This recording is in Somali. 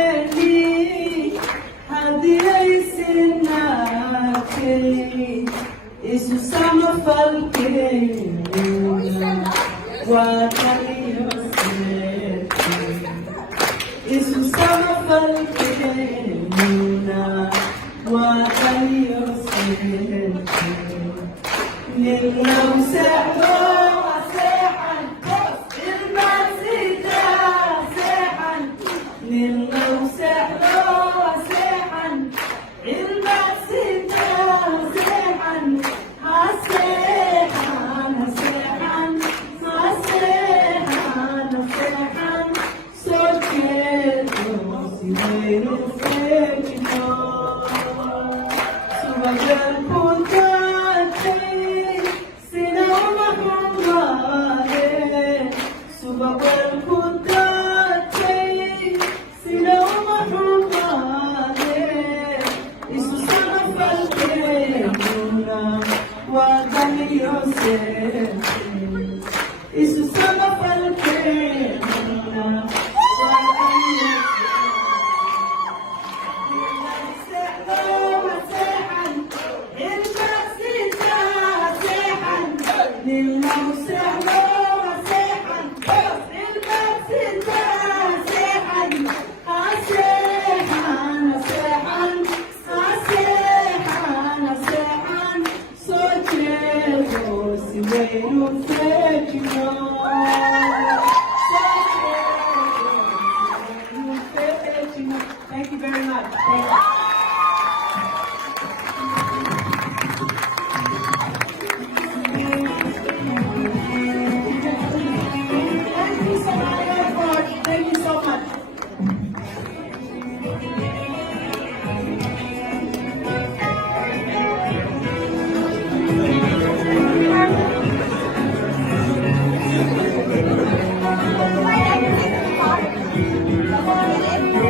Soomaalidii haddii aysan naagtay isu samafalkeena waa kaliyo seerkay isu samafalkeena waa kaliyo seerkay nin lagu seexdo Isso samba falquena, Thank you very much. Thank you so much. Come on,